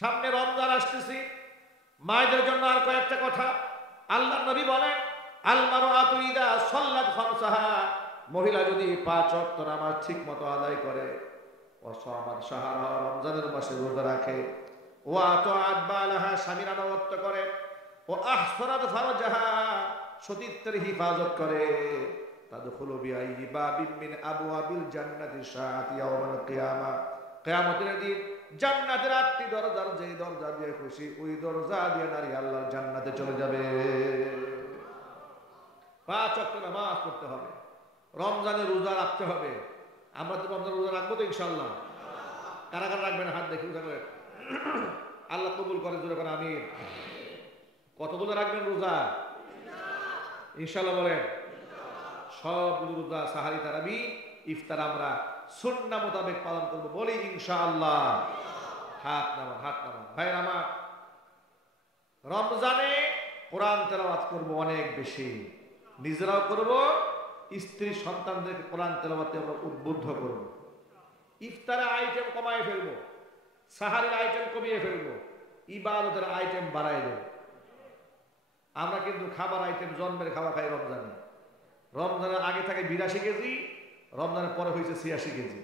সামনে রমজান আসতেছি, মায়েদের জন্য আর কয়েকটা কথা। আল্লাহ নবী বলেন, আল মারআতু ইযা সাল্লাত খামসাহা, মহিলা যদি ৫ ওয়াক্ত নামাজ ঠিকমতো আদায় করে, ওয়া সামাত শাহরা, রমজানের মাসে রোজা রাখে, ওয়া আতাআত বালাহা, স্বামীর আনুগত্য করে, ও আহসানাত ফারজাহা, সতীত্বের হিফাজত করে, তাদখুলু বিআইহি বাবিন মিন আবওয়াবিল জান্নাতি শাআতি ইয়াওমাল কিয়ামা, কিয়ামতের দিন জান্নাতের ৮টি দরজার যেই দরজা দিয়ে খুশি ওই দরজা দিয়ে নারী আল্লাহর জান্নাতে চলে যাবে। ৫ ওয়াক্ত নামাজ পড়তে হবে, রমজানে রোজা রাখতে হবে। আমরা তো রমজান রোজা রাখবো তো ইনশাআল্লাহ। কারা কারা রাখবেন হাত দেখি উঠা করে। আল্লাহ কবুল করে, জোরে করে আমিন। কতগুলো রাখবেন রোজা ইনশাআল্লাহ বলেন? সবগুলো রোজা, সাহারি, তারাবি, ইফতার আমরা সুন্নাহ মোতাবেক পালন করব, বলি ইনশাআল্লাহ। হাত নামান, হাত নামান। ভাই আমার, রমজানে কোরআন তেলাওয়াত করব অনেক বেশি, নিজেরাও করব, স্ত্রী সন্তানদেরকে কোরআন তেলাওয়াতে আমরা উদ্বুদ্ধ করব। ইফতারে আইটেম কমায় ফেলবো, সাহারির আইটেম কমিয়ে ফেলবো, ইবাদতের আইটেম বাড়াই দেব। আমরা কিন্তু খাবার আইটেম জন্মের খাওয়া খাই রমজানে। রমজানের আগে থাকে ৮২ কেজি, রমজানের পরে হয়েছে ৮৬ কেজি।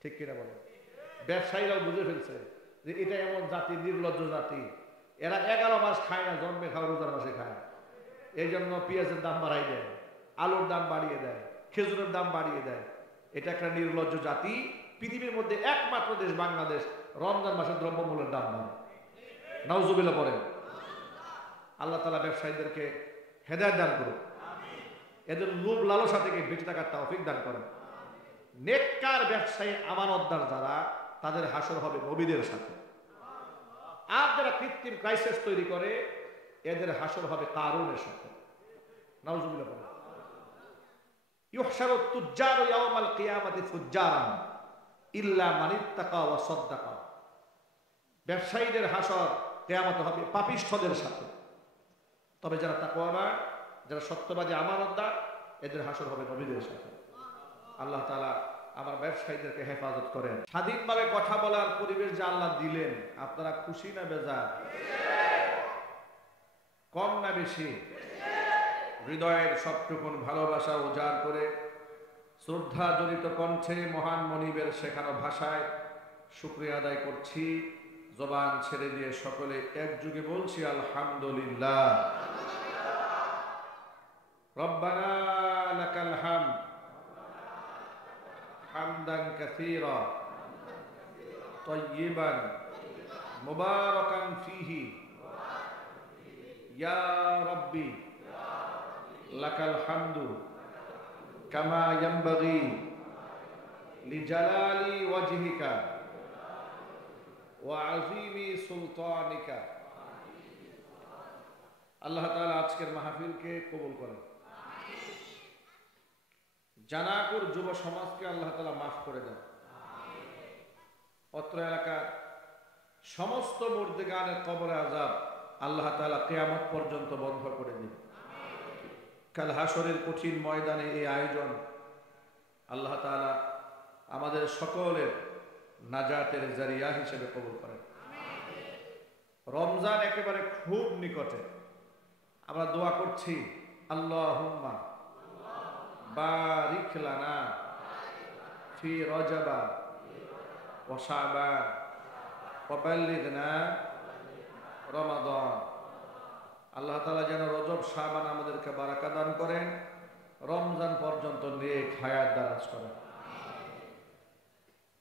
ঠিক কিনা বলে? ব্যবসায়ীরাও বুঝে ফেলছে যে এটা এমন জাতি, নির্লজ্জ জাতি, এরা ১১ মাস খায় না, জন্মে খাওয়া রোজার মাসে খায়। এই জন্য পেঁয়াজের দাম বাড়াই দেয়, আলুর দাম বাড়িয়ে দেয়, খেজুরের দাম বাড়িয়ে দেয়। এটা একটা নির্লজ্জ জাতি। পৃথিবীর মধ্যে একমাত্র দেশ বাংলাদেশ, রমজান মাসে দ্রব্যমূল্যের দাম বাড়ে। নাউজুবিল্লাহ বলেন। আল্লাহ তাআলা ব্যবসায়ীদেরকে হেদায়েত দান করুন, এদের লোভ লালসা থেকে বেঁচে থাকার তৌফিক দান করেন। নেককার ব্যবসায়ী, আমানতদার যারা, তাদের হাসর হবে নবীদের সাথে। আর যারা কৃত্রিম ক্রাইসিস তৈরি করে, এদের হাসর হবে কারুনের সাথে। নাউজুবিল্লাহ বলেন। ইউহশারুত তুজ্জারু ইয়াওমাল কিয়ামাতি ফুজ্জারান ইল্লা মান ইত্তাকা ওয়া সাদ্দাকা, ব্যবসায়ীদের হাসর কিয়ামতে হবে পাপিষ্ঠদের সাথে, তবে যারা তাকওয়াবান, যারা সত্যবাদী, আমানতদার, এদের হাসর হবে নবীদের সাথে। আল্লাহ তাআলা আমার ব্যবসায়ীদেরকে হেফাজত করেন। স্বাধীনভাবে কথা বলার পরিবেশ যে আল্লাহ দিলেন, আপনারা খুশি না বেজার? কম না বেশি? হৃদয়ের সবটুকুন ভালোবাসা উজাড় করে শ্রদ্ধা জড়িত কণ্ঠে মহান মনিবের শেখানো ভাষায় শুকরিয়া আদায় করছি। জবান ছেড়ে দিয়ে সকলে একযোগে বলছি আলহামদুলিল্লাহ। রব্বানা লাকাল হামদ হামদান কাসীরা তাইয়িবান মুবারাকান ফীহি ইয়া রাব্বি লাকাল হামদু কামা ইয়ানবাগি লিজালালি ওয়াজহিকা ওয়া আযীমি সুলতানিকা। আল্লাহ তাআলা আজকের মাহফিলকে কবুল করেন। জানাকুর যুব সমাজকে আল্লাহ তাআলা মাফ করে দেন। অত্র এলাকার সমস্ত মুর্দেগানের কবরে আযাব আল্লাহ তাআলা কিয়ামত পর্যন্ত বন্ধ করে দিন। কাল হাসরের কঠিন ময়দানে এই আয়োজন আল্লাহ তাআলা আমাদের সকলের নাজাতের জারিয়া হিসেবে কবুল করেন। রমজান একেবারে খুব নিকটে, আমরা দোয়া করছি, আল্লাহুম্মা বারিক লানা ফি রজবা ওয়া শাবান ওয়া বাল্লিগনা রমাদান। আল্লাহ তাআলা যেন রজব, শাবান আমাদেরকে বারাকা দান করেন, রমজান পর্যন্ত নেক হায়াত দারাজ করেন।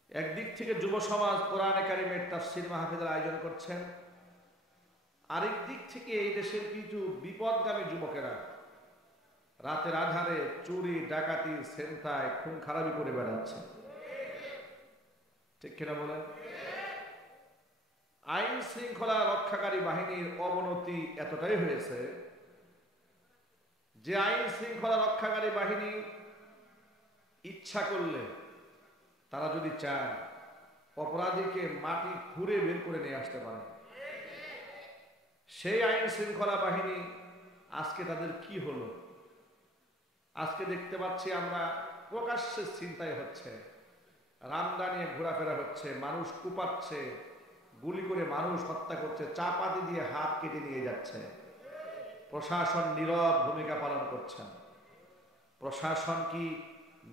একদিক থেকে যুব সমাজ কোরআনে কারিমের তাফসীর মাহফিলের আয়োজন করছেন, আরেক দিক থেকে এই দেশের কিছু বিপদগামী যুবকেরা রাতের আধারে চুরি, ডাকাতি, ছিনতাই, খুন খারাপি করে বেড়াচ্ছে। ঠিক কিনা বলেন? আইন শৃঙ্খলা রক্ষাকারী বাহিনীর অবনতি এতটাই হয়েছে যে আইন শৃঙ্খলা রক্ষাকারী বাহিনী ইচ্ছা করলে, তারা যদি চায়, অপরাধীকে মাটি খুঁড়ে বের করে নিয়ে আসতে পারে। সেই আইন শৃঙ্খলা বাহিনী আজকে তাদের কি হলো? আজকে দেখতে পাচ্ছি আমরা প্রকাশ্যে ছিনতাই হচ্ছে, রামদা নিয়ে ঘোরাফেরা হচ্ছে, মানুষ কুপাচ্ছে, গুলি করে মানুষ হত্যা করছে, চাপাতি দিয়ে হাত কেটে নিয়ে যাচ্ছে। প্রশাসন নীরব ভূমিকা পালন করছেন। প্রশাসন কি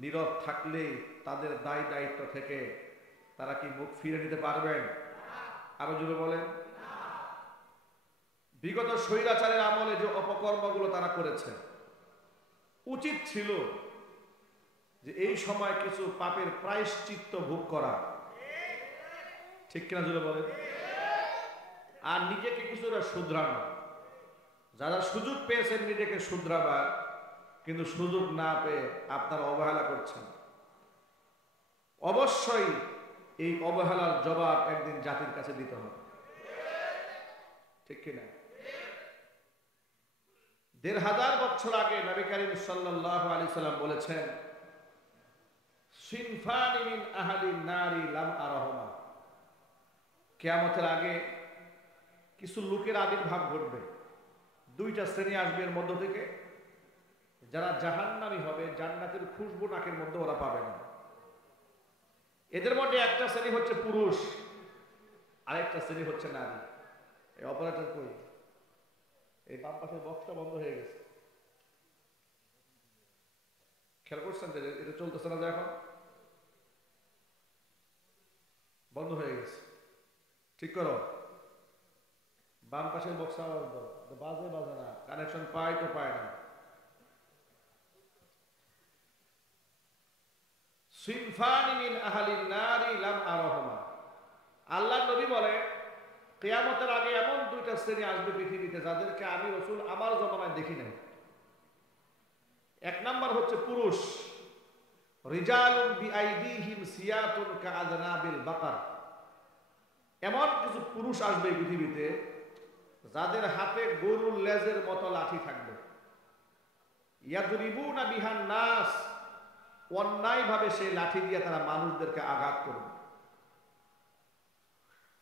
নীরব থাকলে তাদের দায় দায়িত্ব থেকে তারা কি মুখ ফিরে নিতে পারবেন? আরো জোরে বলেন। বিগত স্বৈরাচারের আমলে যে অপকর্মগুলো তারা করেছে, উচিত ছিল যে এই সময় কিছু পাপের প্রায়শ্চিত্ত ভোগ করা। ঠিক কিনা জোরে বলেন। আর নিজেকে কিছুটা শুধরানো। যারা সুযোগ পেয়েছেন নিজেকে শুধরাবার, কিন্তু সুযোগ না পেয়ে আপনারা অবহেলা করছেন। অবশ্যই এই অবহেলার জবাব একদিন জাতির কাছে দিতে হবে। ঠিক কিনা? ১৫০০ বছর আগে নবী করিম সাল্লাল্লাহু আলাইহি সাল্লাম বলেছেন, সিনফানি মিন আহলিন নারি লাম আরাহুমা। কিয়ামতের আগে কিছু লোকের আবির্ভাব ঘটবে। দুইটা শ্রেণী আসবে এর মধ্য থেকে, যারা জাহান্নামী হবে, জান্নাতের খুশবু নাকের মধ্যে ওরা পাবে না। এদের মধ্যে একটা শ্রেণী হচ্ছে পুরুষ, আরেকটা শ্রেণী হচ্ছে নারী। এই অপারেটর কই? এই বাম পাশের বক্সটা বন্ধ হয়ে গেছে, খেয়াল করছেন? এটা চলতেছে না যে এখন বন্ধ হয়ে গেছে। ঠিক করো। বাম পাশের বক্স আওয়াজ দাও, বাজে বাজে না, কানেকশন পায় তো পায় না। সিনফানি মিন আহলিন নারি লাম আরাহুমা। আল্লাহর নবী বলে, কিয়ামতের আগে এমন দুইটা শ্রেণী আসবে পৃথিবীতে যাদেরকে আমি রাসূল আমার জামানায় দেখি নাই। এক নাম্বার হচ্ছে পুরুষ, রিজালুন বিআইদিহিম সিয়াতুন কাআযনাবিল বাকার। এমন কিছু পুরুষ আসবে পৃথিবীতে যাদের হাতে গরুর লেজের মতো লাঠি থাকবে। ইয়াদরিবুনা বিহান নাস, অন্যায়ভাবে সেই লাঠি দিয়ে তারা মানুষদেরকে আঘাত করবে।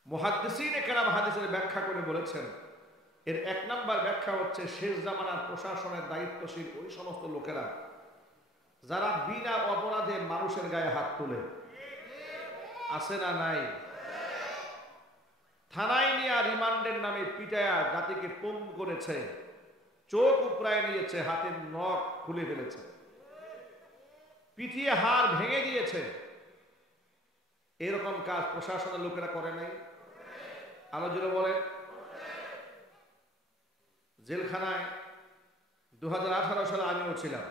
মুহাদ্দিসিনে কেরাম হাদিসের ব্যাখ্যা করে বলেছেন, এর এক নাম্বার ব্যাখ্যা হচ্ছে শেষ জামানার প্রশাসনের দায়িত্বশীল ওই সমস্ত লোকেরা যারা বিনা অপরাধে মানুষের গায়ে হাত তোলে। আছে না নাই? থানায় নিয়ে রিমান্ডের নামে পিটায়া জাতিকে পঙ্গু করেছে, চোখ উপড়ায় নিয়েছে, হাতের নখ খুলে ফেলেছে, পিটিয়ে হাড় ভেঙে দিয়েছে। এরকম কাজ প্রশাসনের লোকেরা করে নাই? আলোচনা বলে। জেলখানায় 2018 সালে আমিও ছিলাম।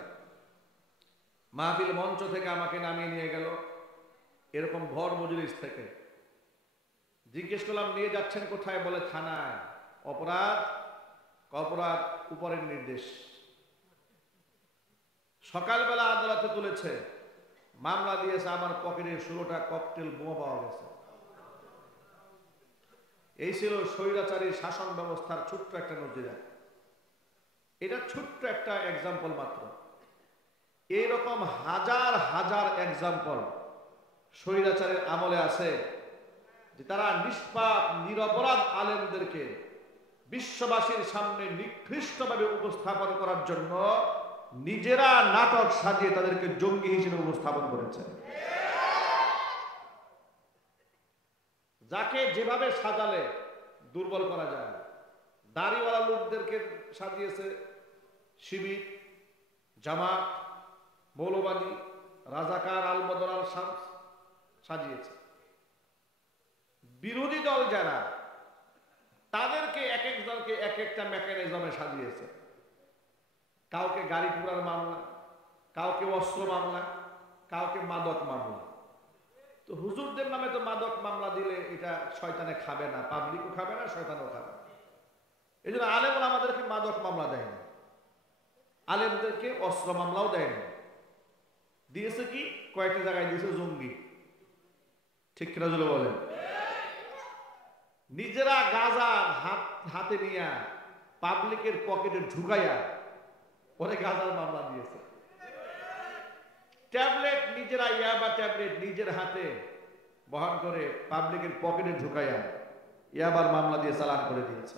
মাহফিল মঞ্চ থেকে আমাকে নামিয়ে নিয়ে গেল এরকম ভর মজলিস থেকে। জিজ্ঞেস করলাম, নিয়ে যাচ্ছেন কোথায়? বলে থানায়। অপরাধ? অপরাধ উপরের নির্দেশ। সকালবেলা আদালতে তুলেছে, মামলা দিয়েছে, আমার পকেটে 16টা ককটেল বোমা পাওয়া গেছে। এই ছিল স্বৈরাচারী শাসন ব্যবস্থার ছোট্ট একটা নজিরা। এটা ছোট্ট একটা এক্সাম্পল মাত্র। এইরকম হাজার হাজার এক্সাম্পল স্বৈরাচারের আমলে আছে, যে তারা নিষ্পাপ নিরপরাধ আলেমদেরকে বিশ্ববাসীর সামনে নিকৃষ্টভাবে উপস্থাপন করার জন্য নিজেরা নাটক সাজিয়ে তাদেরকে জঙ্গি হিসেবে উপস্থাপন করেছে। যাকে যেভাবে সাজালে দুর্বল করা যায়। দাড়িওয়ালা লোকদেরকে সাজিয়েছে শিবির, জামাত, মৌলবাদী, রাজাকার, আলবদর, আল শামস সাজিয়েছে। বিরোধী দল যারা, তাদেরকে এক এক দলকে এক একটা মেকানিজমে সাজিয়েছে। কাউকে গাড়ি পোড়ার মামলা, কাউকে অস্ত্র মামলা, কাউকে মাদক মামলা। তো হুজুরদের নামে তো মাদক মামলা দিলে এটা শয়তানে খাবে না, পাবলিকও খাবে না, শয়তানও খাবে না। এই জন্য আলেমরা আমাদেরকে মাদক মামলা দেয় না, আলেমদেরকে অস্ত্র মামলাও দেয় না। দিয়েছে কি? কয়েকটা জায়গায় দিয়েছে জঙ্গি। ঠিক কিনা জুলে বলেন? নিজেরা গাঁজা হাতে নিয়ে পাবলিকের পকেটে ঢুকাইয়া পরে গাঁজার মামলা দিয়েছে। ট্যাবলেট নিজেরা, ইয়াবা ট্যাবলেট নিজের হাতে বহন করে পাবলিকের পকেটে ঢুকাইয়া ইয়াবার মামলা দিয়ে চালান করে দিয়েছে।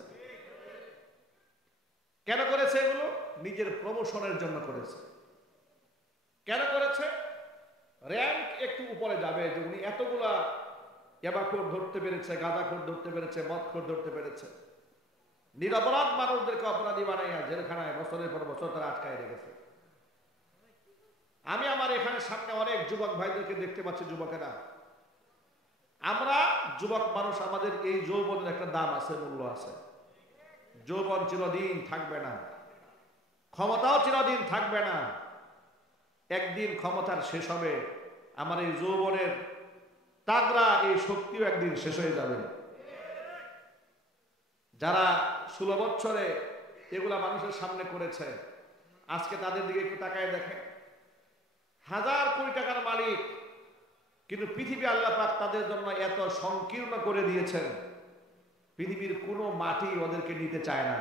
কেন করেছে এগুলো? নিজের প্রমোশনের জন্য করেছে। কেন করেছে? র্যাঙ্ক একটু উপরে যাবে, যে উনি এতগুলা ইয়াবাখোর ধরতে পেরেছে, গাঁজাখোর ধরতে পেরেছে, মদখোর ধরতে পেরেছে। নিরপরাধ মানুষদেরকে অপরাধী বানাইয়া জেলখানায় বছরের পর বছর তারা আটকায় রেখেছে। আমি আমার এখানে সামনে অনেক যুবক ভাইদেরকে দেখতে পাচ্ছি। যুবকেরা, আমরা যুবক মানুষ, আমাদের এই যৌবনের একটা দাম আছে, মূল্য আছে। যৌবন চিরদিন থাকবে না, ক্ষমতাও চিরদিন থাকবে না। একদিন ক্ষমতার শেষ হবে। আমার এই যৌবনের তাগড়া এই শক্তিও একদিন শেষ হয়ে যাবে। যারা 16 বছরে এগুলা মানুষের সামনে করেছে, আজকে তাদের দিকে একটু তাকায় দেখেন। হাজার কোটি টাকার মালিক, কিন্তু পৃথিবী আল্লাহ পাক তাদের জন্য এত সংকীর্ণ করে দিয়েছেন, পৃথিবীর কোনো মাটি ওদেরকে নিতে চায় না।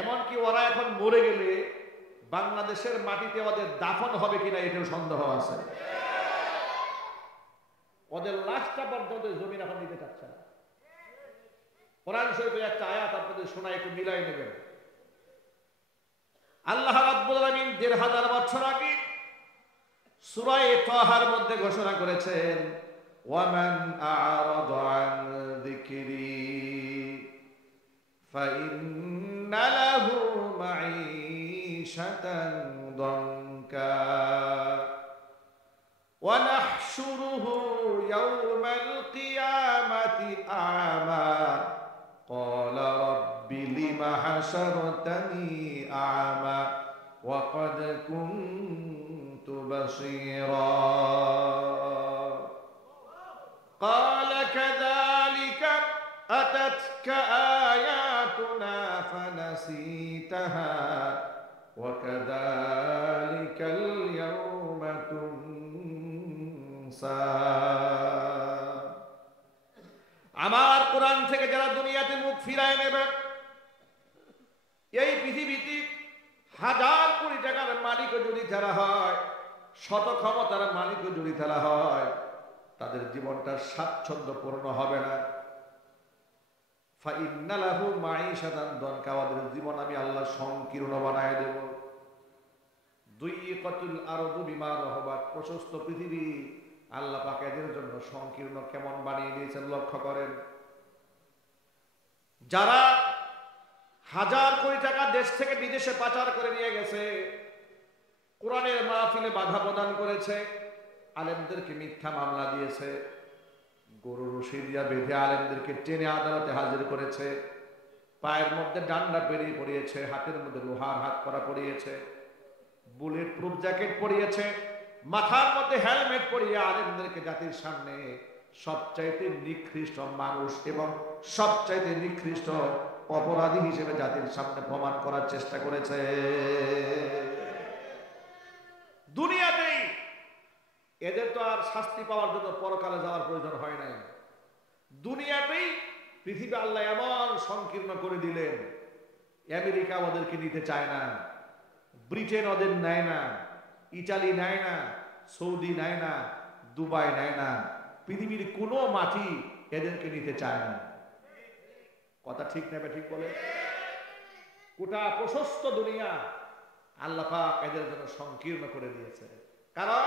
এমনকি ওরা এখন মরে গেলে বাংলাদেশের মাটিতে ওদের দাফন হবে কিনা এটাও সন্দেহ আছে। ওদের লাশটা পর্যন্ত জমিন এখন নিতে চাচ্ছে না। কোরআন শরীফের একটা আয়াত আপনাদের শোনা, একটু মিলাই নেবেন। আল্লাহ রাব্বুল আলামিন ১৫০০ বছর আগে সূরা তাহার মধ্যে ঘোষণা করেছেন, ওয়ামান আ'রাদা আন যিকরি ফাইন্না লাহু মাঈশাতান দানকা ওয়া নাহশুরুহু ইয়াওমাল কিয়ামাতি আ'মা ক্বালা রাব্বি লিমা হাশারতানি আ'মা ওয়া ক্বাদ কুনতু বাসীরা ক্বালা কাযালিকা আতাতকা আয়াতুনা ফানাসিতাহা ওয়া কাযালিকাল ইয়াওমা তুনসা। আমার কোরআন থেকে যারা দুনিয়াতে মুখ ফিরায় নেবে, এই পৃথিবীতে হাজার কোটি টাকার মালিকও যদি যারা হয়, শত ক্ষমতার মালিকও যদি তারা হয়, তাদের জীবনটা স্বাচ্ছন্দ্যপূর্ণ হবে না। ফাইন্না লাহু মাঈশাতান দানকা, ওদের জীবন আমি আল্লাহ সংকীর্ণ বানায় দেব। দুইকাতুল আরদু বিমা রাহাবাত, প্রশস্ত পৃথিবী আল্লাহ পাক এদের জন্য সংকীর্ণ কেমন বানিয়ে দিয়েছেন লক্ষ্য করেন। যারা হাজার কোটি টাকা দেশ থেকে বিদেশে পাচার করে নিয়ে গেছে, কোরআনের মাহফিলে বাধা প্রদান করেছে, আলেমদেরকে মিথ্যা মামলা দিয়েছে, গরু রশি দিয়া বেঁধে আলেমদেরকে টেনে আদালতে হাজির করেছে, পায়ের মধ্যে ডান্ডা পেরিয়ে পড়িয়েছে, হাতের মধ্যে লোহার হাত করা পড়িয়েছে, বুলেট প্রুফ জ্যাকেট পরিয়েছে, মাথার মধ্যে হেলমেট পরিয়ে আলেমদেরকে জাতির সামনে সবচাইতে নিকৃষ্ট মানুষ এবং সবচাইতে নিকৃষ্ট অপরাধী হিসেবে জাতির সামনে প্রমাণ করার চেষ্টা করেছে। দুনিয়াতেই এদের তো আর শাস্তি পাওয়ার জন্য পরকালে যাওয়ার প্রয়োজন হয় নাই। দুনিয়াতেই পৃথিবী আল্লাহ এমন সংকীর্ণ করে দিলেন, আমেরিকা ওদেরকে নিতে চায় না, ব্রিটেন ওদের নেয় না, ইটালি নেয় না, সৌদি নেয় না, দুবাই নেয় না, পৃথিবীর কোনো মাটি এদেরকে নিতে চায় না। কথা ঠিক নেবে ঠিক বলে? গোটা প্রশস্ত দুনিয়া আল্লাহ পাক এদের জন্য সংকীর্ণ করে দিয়েছে, কারণ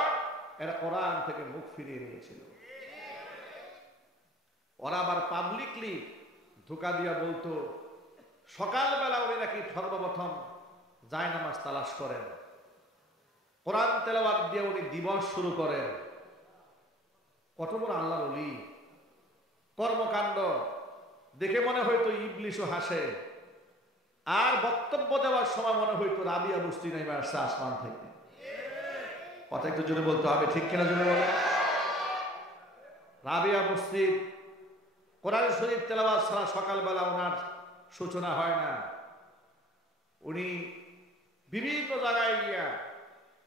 এরা কোরআন থেকে মুখ ফিরিয়ে নিয়েছিল। ওরা আবার পাবলিকলি ধোঁকা দিয়া বলতো, সকালবেলা উনি নাকি সর্বপ্রথম জায়নামাজ তালাশ করেন, কোরআন তেলাওয়াত দিয়ে উনি দিবস শুরু করেন। কত বড় আল্লাহর ওলি! কর্মকাণ্ড দেখে মনে হয়তো ইবলিশও হাসে, আর বক্তব্য দেওয়ার সময় মনে হয়তো রাবিয়া বুস্তি নেমে আসছে আসমান থেকে। কথা একটু জোরে বলতে হবে, ঠিক কিনা জোরে বলে? রাবিয়া বুস্তি কোরআন শরীফ তেলাওয়াত ছাড়া সকালবেলা ওনার সূচনা হয় না। উনি বিভিন্ন জায়গায় গিয়া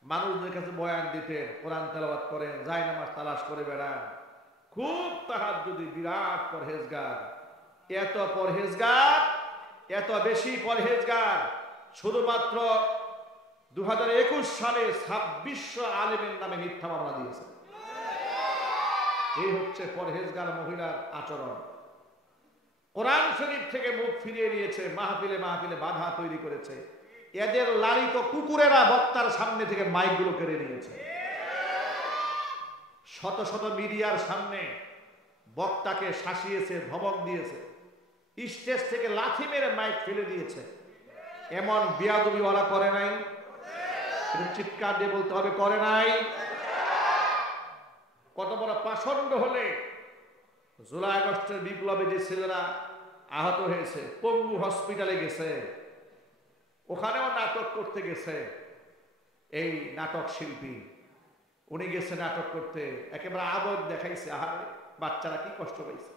মানুষদের কাছে বয়ান দিতেন, কোরআন তেলাওয়াত করেন, জায়নামাজ তালাশ করে বেড়ান। খুব তাহাজ্জুদি, বিরাট পরহেজগার। এত পরহেজগার, এত বেশি পরহেজগার, শুধুমাত্র 2021 সালে 2600 আলেমের নামে মিথ্যা মামলা দিয়েছে। এই হচ্ছে পরহেজগার মহিলার আচরণ। কোরআন শরীফ থেকে মুখ ফিরিয়ে নিয়েছে, মাহফিলে মাহফিলে বাধা তৈরি করেছে। এদের লালিত কুকুরেরা বক্তার সামনে থেকে মাইকগুলো কেড়ে নিয়েছে। শত শত মিডিয়ার সামনে বক্তাকে শাসিয়েছে, ধমক দিয়েছে, স্টেজ থেকে লাথি মেরে মাইক ফেলে দিয়েছে। এমন বেয়াদবি ওরা করে নাই? চিৎকার দিয়ে বলতে হবে, করে নাই? কত বড় পাষণ্ড হলে জুলাই আগস্টের বিপ্লবে যে ছেলেরা আহত হয়েছে, পঙ্গু হসপিটালে গেছে, ওখানেও নাটক করতে গেছে। এই নাটক শিল্পী উনি গেছে নাটক করতে, একেবারে আবেগ দেখাইছে। আহারে বাচ্চারা কি কষ্ট পাইছে,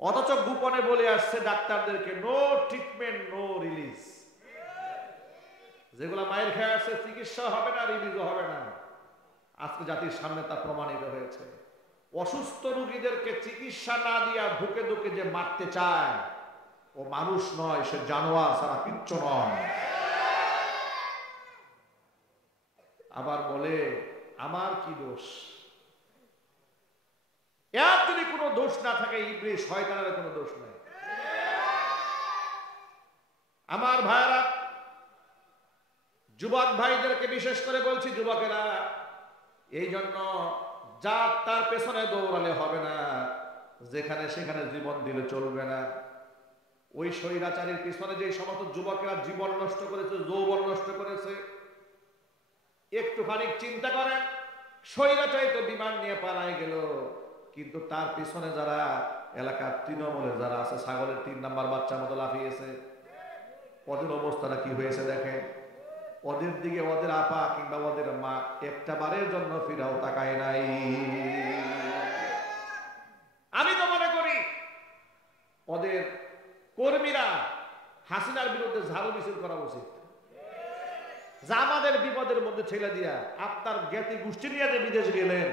অথচ গোপনে বলে আসছে ডাক্তারদেরকে, নো ট্রিটমেন্ট, নো রিলিজ। যেগুলা মায়ের খেয়ে আসছে, চিকিৎসা হবে না, রিলিজও হবে না। আজকে জাতির সামনে তা প্রমাণিত হয়েছে। অসুস্থ রোগীদেরকে চিকিৎসা না দিয়া ধুকে ধুকে যে মারতে চায়, ও মানুষ নয়, সে জানোয়ার ছাড়া কিচ্ছু নয়। আবার বলে আমার কি দোষ? এর যদি কোনো দোষ না থাকে, ইবলিস শয়তানের কোনো দোষ নাই। আমার ভাইরা, যুবক ভাইদেরকে বিশেষ করে বলছি, যুবকেরা, এই জন্য যার তার পেছনে দৌড়ালে হবে না, যেখানে সেখানে জীবন দিলে চলবে না। ওই স্বৈরাচারীর পিছনে যে সমস্ত যুবকেরা জীবন নষ্ট করেছে, যৌবন নষ্ট করেছে, একটুখানি চিন্তা করেন। স্বৈরাচারী তো বিমান নিয়ে পালায় গেল, কিন্তু তার পিছনে যারা এলাকার তৃণমূলে যারা আছে, ছাগলের 3 নাম্বার বাচ্চার মতো লাফিয়েছে, ওদের অবস্থাটা কি হয়েছে দেখেন। ওদের দিকে ওদের আপা কিংবা ওদের মা একটা বারের জন্য ফিরাও তাকায় নাই। আমি তো মনে করি ওদের কর্মীরা হাসিনার বিরুদ্ধে ঝাড়ু মিছিল করা উচিত। যা আমাদের বিপদের মধ্যে ছেলে দিয়া, আপনার জ্ঞাতি গোষ্ঠী নিয়ে যে বিদেশ গেলেন,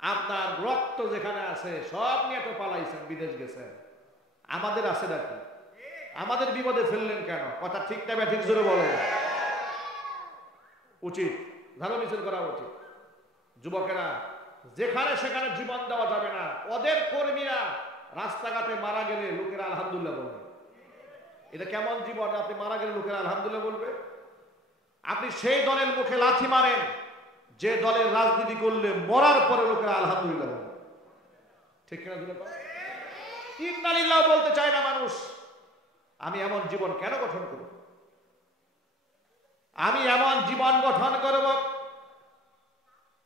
আপনার রক্ত যেখানে আছে সব নিয়ে তো পালাইছেন, বিদেশ গেছেন। আমাদের আছে নাকি? আমাদের বিপদে ফেললেন কেন? কথা ঠিক না ঠিক জোরে বলে। উচিত, ঝাড়ু মিছিল করা উচিত। যুবকেরা, যেখানে সেখানে জীবন দেওয়া যাবে না। ওদের কর্মীরা রাস্তাঘাটে মারা গেলে লোকেরা আলহামদুলিল্লাহ বলবে। এটা কেমন জীবন? আপনি মারা গেলে লোকেরা আলহামদুলিল্লাহ বলবে? আপনি সেই দলের মুখে লাথি মারেন যে দলের রাজনীতি করলে মরার পরে লোকেরা আলহামদুলিল্লাহ বলবে। ঠিক কিনা? ইন্নালিল্লাহ বলতে চায় না মানুষ। আমি এমন জীবন কেন গঠন করব? আমি এমন জীবন গঠন করব,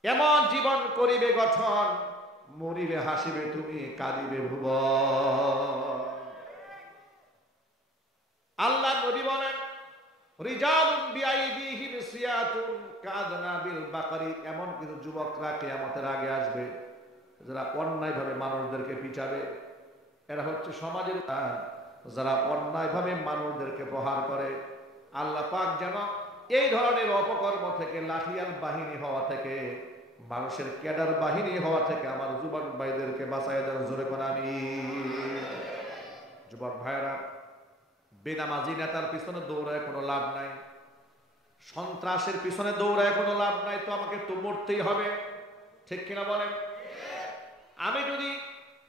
এমন জীবন করিবে গঠন, মরিবে হাসিবে তুমি, কাঁদিবে ভুবন। আল্লাহ নবী বলেন, রিজালুন বিআইদিহিম সিয়াতুন কাযনাবিল বাকারি। এমন কিছু যুবকরা কিয়ামতের আগে আসবে যারা অন্যায়ভাবে মানুষদেরকে পিটাবে। এরা হচ্ছে সমাজের যারা অন্যায়ভাবে মানুষদেরকে প্রহার করে। আল্লাহ পাক যেন এই ধরনের অপকর্ম থেকে, লাঠিয়াল বাহিনী হওয়া থেকে, মানুষের ক্যাডার বাহিনী হওয়া থেকে আমার যুবক ভাইদেরকে বাঁচায় দেন। জোরে কোন আমিন। যুবক ভাইরা, বেনামাজি নেতার পিছনে দৌড়ায় কোনো লাভ নাই, সন্ত্রাসের পিছনে দৌড়ায় কোনো লাভ নাই। তো আমাকে তো মরতেই হবে, ঠিক কিনা বলেন? আমি যদি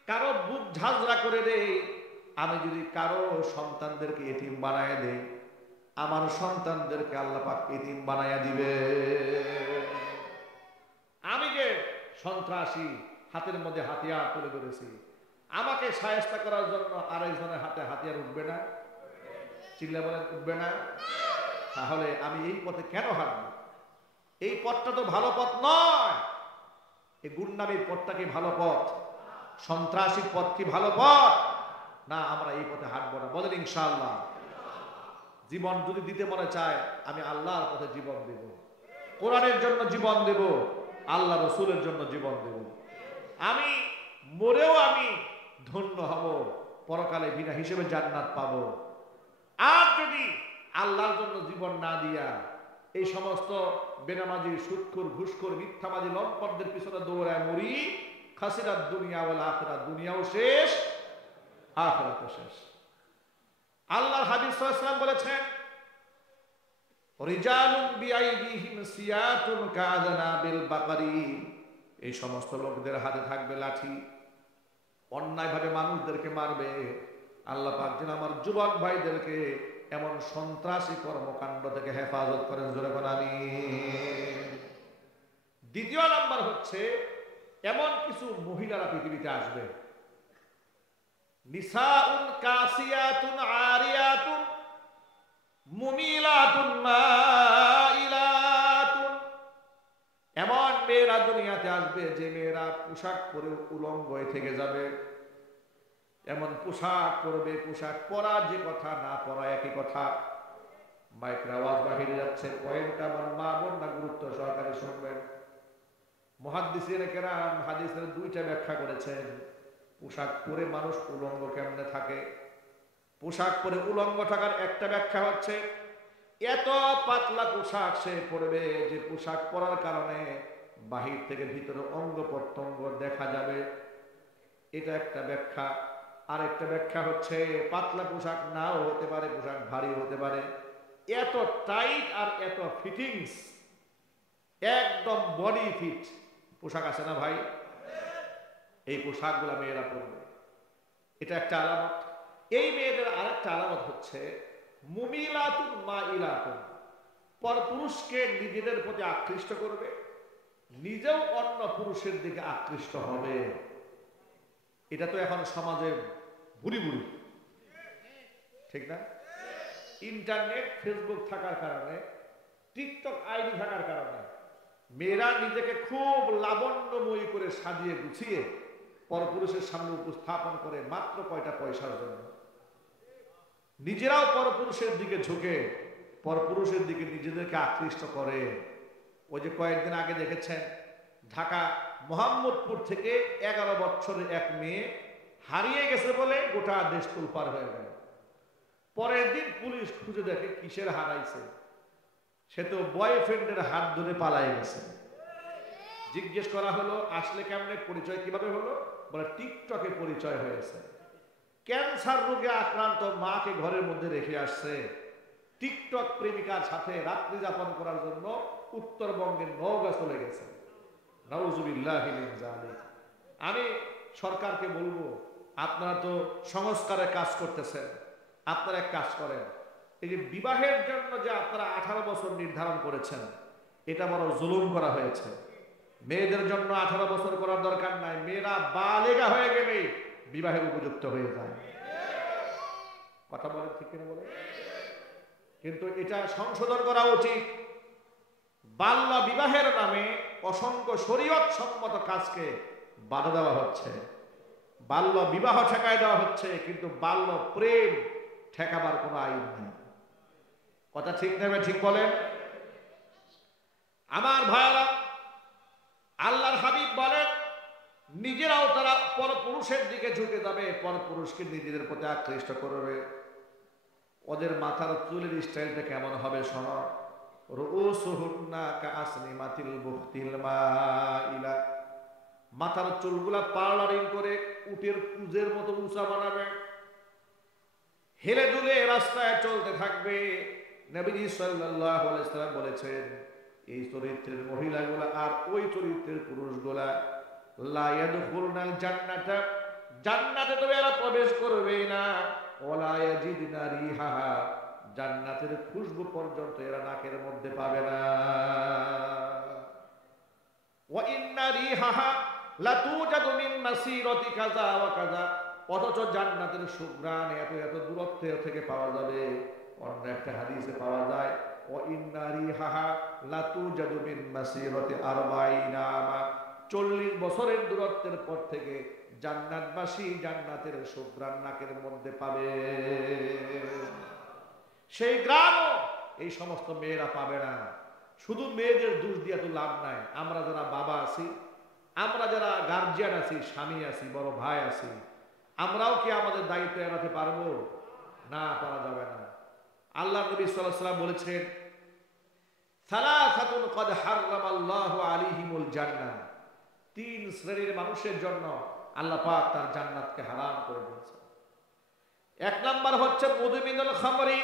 কারো বুক ঝাঁঝরা করে দেই, আমি যদি কারো সন্তানদেরকে এতিম বানায় দেই, আমার সন্তানদেরকে আল্লাহ পাক এতিম বানায়া দিবে। আমি যে সন্ত্রাসী, হাতের মধ্যে হাতিয়ার তুলে ধরেছি, আমাকে শায়েস্তা করার জন্য আরেকজনের হাতে হাতিয়ার উঠবে না? চিল্লা বলেন, উঠবে না? তাহলে আমি এই পথে কেন হাঁটব? এই পথটা তো ভালো পথ নয়। এই গুন্ডামির পথটা কি ভালো পথ? সন্ত্রাসীর পথ কি ভালো পথ? না, আমরা এই পথে হাঁটবো না। বলেন ইনশাআল্লাহ। জীবন যদি দিতে মনে চায়, আমি আল্লাহর পথে জীবন দেব, কোরআনের জন্য জীবন দেব, আল্লাহ রসুলের জন্য জীবন দেব। আমি মরেও আমি ধন্য হব, পরকালে বিনা হিসেবে জান্নাত পাবো। আর যদি আল্লাহর জন্য জীবন না দিয়া এই সমস্ত বেনামাজি, সুদখোর, ঘুষখোর, মিথ্যাবাদী, লম্পটদের পিছনে দৌড়ায় মরি, খাসিরাত দুনিয়া ওয়াল আখিরাত, দুনিয়াও শেষ, আখিরাতও শেষ। আল্লাহর হাবিব সাল্লাল্লাহু আলাইহি ওয়াসাল্লাম বলেছেন, রিজালুন বিআইদিহিম সিয়াতুন কাযনাবিল বাকারি। এই সমস্ত লোকদের হাতে থাকবে লাঠি, অন্যায়ভাবে মানুষদেরকে মারবে। আল্লাহ পাক যেন আমার যুবক ভাইদেরকে এমন সন্ত্রাসী কর্মকাণ্ড থেকে হেফাজত করেন। জোরে বলেন আমিন। দ্বিতীয় নাম্বার হচ্ছে এমন কিছু মহিলারা পৃথিবীতে আসবে, নিসাউন কাসিয়াতুন আরিয়াতুন মুমিলাতুন মাইলাতুন, এমন মেয়েরা দুনিয়াতে আসবে যে মেয়েরা পোশাক পরে উলঙ্গ হয়ে থেকে যাবে। এমন পোশাক পরবে, পোশাক পরা যে কথা না পরা একই কথা। মাইক্রো আওয়াজ বাহিরে যাচ্ছে, পয়েন্টটা আমার মা বোন না গুরুত্ব সহকারে শুনবেন। মুহাদ্দিসিনে কেরাম হাদিসের দুইটা ব্যাখ্যা করেছেন। পোশাক পরে মানুষ উলঙ্গ কেমনে থাকে? পোশাক পরে উলঙ্গ থাকার একটা ব্যাখ্যা হচ্ছে এত পাতলা পোশাক সে পরবে যে পোশাক পরার কারণে বাহির থেকে ভিতরে অঙ্গ প্রত্যঙ্গ দেখা যাবে, এটা একটা ব্যাখ্যা। আরেকটা ব্যাখ্যা হচ্ছে পাতলা পোশাক নাও হতে পারে, পোশাক ভারী হতে পারে, এত টাইট আর এত ফিটিংস, একদম বডি ফিট পোশাক আছে না ভাই, এই পোশাকগুলো মেয়েরা পরবে, এটা একটা আলামত। এই মেয়েদের আরেকটা আলামত হচ্ছে মুমিলাতুন মাইলাতুন, পরপুরুষকে নিজেদের প্রতি আকৃষ্ট করবে, নিজেও অন্য পুরুষের দিকে আকৃষ্ট হবে। এটা তো এখন সমাজে ভুরি ভুরি, ঠিক না? ইন্টারনেট ফেসবুক থাকার কারণে, টিকটক আইডি থাকার কারণে মেয়েরা নিজেকে খুব লাবণ্যময়ী করে সাজিয়ে গুছিয়ে পরপুরুষের সামনে উপস্থাপন করে মাত্র কয়টা পয়সার জন্য। নিজেরাও পরপুরুষের দিকে ঝুঁকে পরপুরুষের দিকে নিজেদেরকে আকৃষ্ট করে। ওই যে কয়েকদিন আগে দেখেছেন ঢাকা মোহাম্মদপুর থেকে 11 বছরের এক মেয়ে হারিয়ে গেছে বলে গোটা দেশ তোলপাড় হয়ে গেল। পরের দিন পুলিশ খুঁজে দেখে কিসের হারাইছে, সে তো বয়ফ্রেন্ডের হাত ধরে পালায় গেছে। জিজ্ঞেস করা হলো আসলে কেমনে, পরিচয় কিভাবে হলো? বলে টিকটকে পরিচয় হয়েছে। ক্যান্সার রোগে আক্রান্ত মাকে ঘরের মধ্যে রেখে আসছে, টিকটক প্রেমিকার সাথে রাত্রি যাপন করার জন্য উত্তরবঙ্গের নওগাঁ চলে গেছে। নাউজুবিল্লাহি মিন যালিক। আমি সরকারকে বলবো, আপনারা তো সংস্কারের কাজ করতেছেন, আপনারা এক কাজ করেন, এই যে বিবাহের জন্য যে আপনারা 18 বছর নির্ধারণ করেছেন, এটা বড় জুলুম করা হয়েছে। মেয়েদের জন্য 18 বছর করার দরকার নাই, মেয়েরা বালেগা হয়ে গেলে বিবাহের উপযুক্ত হয়ে যায়। কথা বলে ঠিক কিনা বলে? কিন্তু এটা সংশোধন করা উচিত। বাল্য বিবাহের নামে অসংখ্য শরীয়ত সম্মত কাজকে বাধা দেওয়া হচ্ছে, বাল্য বিবাহ ঠেকায় দেওয়া হচ্ছে, কিন্তু বাল্য প্রেম ঠেকাবার কোনো আইন নেই। কথা ঠিক নেবে ঠিক বলেন? আমার ভাইরা, আল্লাহর হাবিব বলেন নিজেরাও তারা পরপুরুষের দিকে ঝুঁকে যাবে, পরপুরুষকে নিজেদের প্রতি আকৃষ্ট করবে। ওদের মাথার চুলের স্টাইলটা কেমন হবে শোনো। রুউসুহুন্না কাআসনিমাতিল বুখতিল মাইলা, মাথার চুলগুলা পার্লারিং করে উটের কুজের মতো উঁচা বানাবে, হেলে দুলে রাস্তায় চলতে থাকবে। নবীজি সাল্লাল্লাহু আলাইহি ওয়াসাল্লাম বলেছেন এই চরিত্রের মহিলাগুলা আর ওই চরিত্রের পুরুষগুলা লা ইয়াদখুলুনাল জান্নাতা, জান্নাতে তো এরা প্রবেশ করবে না, ওয়ালা ইয়াজিদনা রিহাহা, জান্নাতের খুশবু পর্যন্ত এরা নাকের মধ্যে পাবে না। ওয়া ইন্না রিহাহা লাতুজাদু মিন মাসিরাতি কাযা ওয়া কাযা, অথচ জান্নাতের সুঘ্রাণ এত এত দূরত্ব থেকে পাওয়া যাবে। অন্য একটা হাদিসে পাওয়া যায় ওয়া ইন্না রিহাহা লাতুজাদু মিন মাসিরাতি 40 আমা, 40 বছরের দূরত্বের পর থেকে জান্নাতবাসী জান্নাতের সুঘ্রাণ নাকের মধ্যে পাবে। সেই গ্রামও এই সমস্ত মেয়েরা পাবে না। শুধু মেয়েদের দোষ দিয়ে তো লাভ নাই। আমরা যারা বাবা আছি, আমরা যারা গার্জিয়ান আছি, স্বামী আছি, বড় ভাই আছি, আমরাও কি আমাদের দায়িত্ব এড়াতে পারবো? না, পারা যাবে না। আল্লাহ নবী সাল্লাল্লাহু আলাইহি ওয়াসাল্লাম বলেছেন সালাসাতুন ক্বাদ হারামাল্লাহু আলাইহিমুল জান্নাহ, 3 শ্রেণীর মানুষের জন্য আল্লাহ পাক তার জান্নাতকে হারাম করে দিয়েছেন। 1 নাম্বার হচ্ছে মুদমিনুল খামরি,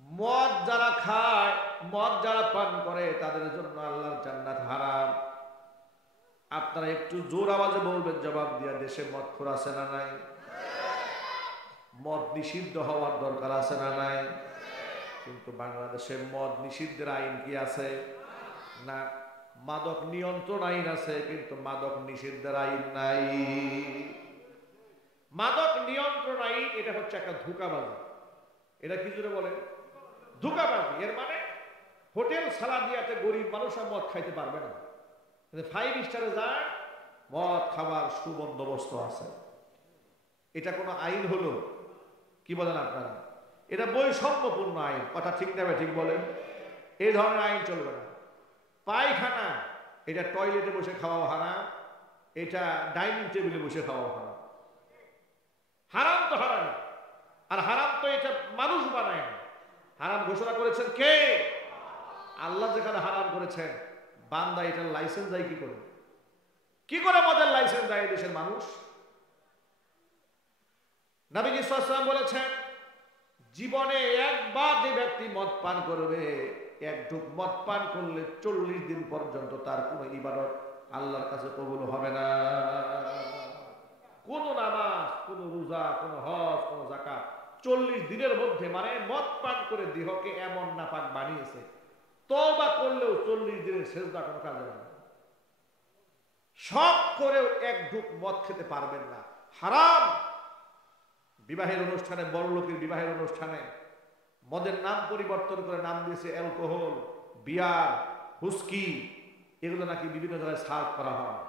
মদ যারা খায়, মদ যারা পান করে তাদের জন্য আল্লাহর জান্নাত হারাম। আপনারা একটু জোর আওয়াজে বলবেন জবাব দিয়া, দেশে মদখোর আছে না নাই? মদ নিষিদ্ধ হওয়ার দরকার আছে না নাই? কিন্তু বাংলাদেশে মদ নিষিদ্ধের আইন কি আছে? না। মাদক নিয়ন্ত্রণ আইন আছে, কিন্তু মাদক নিষিদ্ধের আইন নাই। মাদক নিয়ন্ত্রণ আইন এটা হচ্ছে একটা ধোঁকাবাজি। এটা কি জুড়ে বলেন? ধোঁকাবাজি। এর মানে হোটেল সালাদিয়াতে গরিব মানুষরা মদ খাইতে পারবে না, কিন্তু 5 স্টারে যায় মদ খাবার সুবন্দোবস্ত আছে। এটা কোনো আইন হলো? কি বলেন আপনারা? এটা বৈষম্যপূর্ণ আইন। কথা ঠিক না? ঠিক বলেন? এই ধরনের আইন চলবে না। পায়খানা এটা টয়লেটে বসে খাওয়া হারাম, এটা ডাইনিং টেবিলে বসে খাওয়া হারাম। হারাম তো হারাম, আর হারাম তো এটা মানুষ বানায় না। হারাম ঘোষণা করেছেন কে? আল্লাহ। যেখানে হারাম করেছেন, বান্দা এটার লাইসেন্স দেয় কি করে? কি করে মদের লাইসেন্স দেয় দেশের মানুষ? নবী সাল্লাল্লাহু আলাইহি ওয়াসাল্লাম বলেছেন, জীবনে একবার যে ব্যক্তি মদ পান করবে, এক ঢুক মদ পান করলে 40 দিন পর্যন্ত তার কোনো ইবাদত আল্লাহর কাছে কবুল হবে না। কোন নামাজ, কোন রোজা, কোন হজ, কোন যাকাত 40 দিনের মধ্যে, মানে মদ পান করে দেহকে এমন নাপাক বানিয়েছে, তওবা করলেও 40 দিনের সেজদা কোনো কাজে হবে না। শখ করেও এক ঢুক মদ খেতে পারবেন না, হারাম। বিবাহের অনুষ্ঠানে, বড় লোকের বিবাহের অনুষ্ঠানে মদের নাম পরিবর্তন করে নাম দিয়েছে অ্যালকোহল, বিয়ার, হুস্কি। এগুলো নাকি বিভিন্ন জায়গায় সার্ভ করা হয়,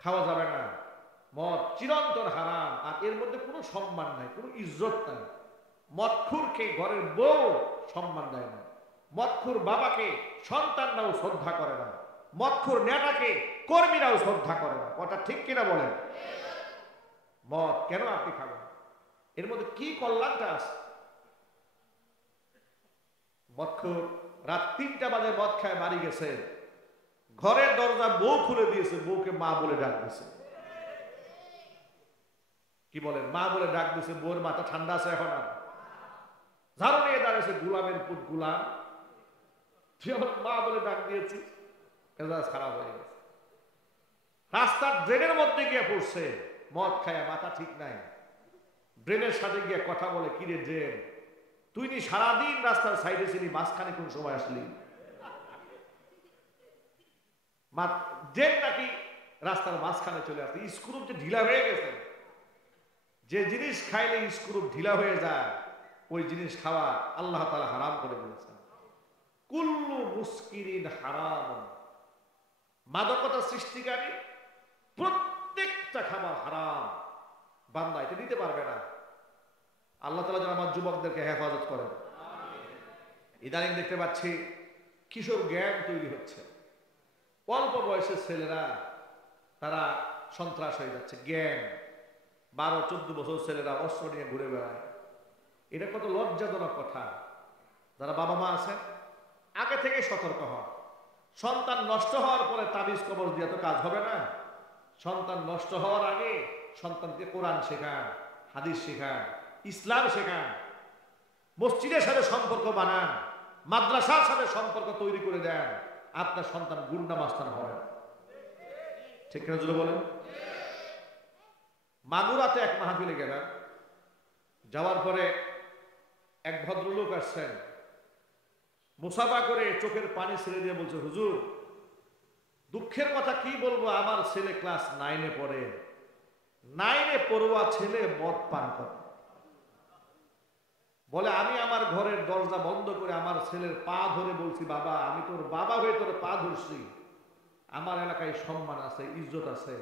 খাওয়া যাবে না। মদ চিরন্তন হারাম, আর এর মধ্যে কোনো সম্মান নাই, কোনো ইজ্জত নাই। মদখুরকে ঘরের বউ সম্মান দেয় না, মদখুর বাবাকে সন্তানরাও শ্রদ্ধা করে না, মদখুর নেতাকে কর্মীরাও শ্রদ্ধা করে না। কথা ঠিক কিনা বলেন? মদ কেন আপনি খাবেন? এর মধ্যে কি কল্যাণটা আছে? মদখুর রাত 3টা বাজে মদ খায় বাড়ি গেছে, ঘরের দরজা বউ খুলে দিয়েছে, বউকে মা বলে ডাক দিয়েছে। কি বলেন? মা বলে ডাক দিয়েছে। বউর মাথা ঠান্ডা আছে এখন? আর ঝাড়ু নিয়ে দাঁড়িয়েছে, গোলামের পুত গোলাম, তুই আমার মা বলে ডাক দিয়েছিস। মেজাজ খারাপ হয়ে গেছে। রাস্তার ড্রেনের মধ্যে গিয়ে পড়ছে, মদ খায়, মাথা ঠিক নাই। ড্রেনের সাথে গিয়ে কথা বলে, কিরে ড্রেন, তুই নি সারাদিন রাস্তার সাইডে ছিলি, মাঝখানে কোন সময় আসলি? ড্রেন নাকি রাস্তার মাঝখানে চলে আসছে। স্ক্রু যে ঢিলা হয়ে গেছে, যে জিনিস খাইলে স্ক্রু ঢিলা হয়ে যায়, ওই জিনিস খাওয়া আল্লাহ তাআলা হারাম করে দিয়েছেন। কুল্লু মুস্কিরিন হারাম। মাদকতা সৃষ্টিকারী প্রত্যেকটা খাবার হারাম। বান্দা এটা দিতে পারবে না। আল্লাহ তাআলা যেন আমার যুবকদেরকে হেফাজত করেন। ইদানিং দেখতে পাচ্ছি কিশোর গ্যাং তৈরি হচ্ছে। অল্প বয়সের ছেলেরা তারা সন্ত্রাস হয়ে যাচ্ছে। গ্যাং, 12-14 বছর ছেলেরা অস্ত্র নিয়ে ঘুরে বেড়ায়। এটা কত লজ্জাজনক কথা। যারা বাবা মা আছেন, আগে থেকে সতর্ক হন। সন্তান নষ্ট হওয়ার পরে তাবিজ কবজ দিয়ে তো কাজ হবে না। সন্তান নষ্ট হওয়ার আগে সন্তানকে কোরআন শেখান, হাদিস শেখান, ইসলাম শেখান, মসজিদের সাথে সম্পর্ক বানান, মাদ্রাসার সাথে সম্পর্ক তৈরি করে দেন। আপনার সন্তান গুন্ডা মাস্তান হবে। ঠিক কিনা জোরে বলেন? মাগুরাতে এক মাহফিলে গেলাম, যাওয়ার পরে এক ভদ্রলোক আসছেন, মুসাফা করে চোখের পানি ছেড়ে দিয়ে বলছে, হুজুর, দুঃখের কথা কি বলবো, আমার ছেলে ক্লাস 9-এ পড়ে। 9-এ পড়ুয়া ছেলে মদ পান করে। বলে, আমি আমার ঘরের দরজা বন্ধ করে আমার ছেলের পা ধরে বলছি, বাবা, আমি তোর বাবা হয়ে তোর পা ধরছি, আমার এলাকায় সম্মান আছে, ইজ্জত আছে,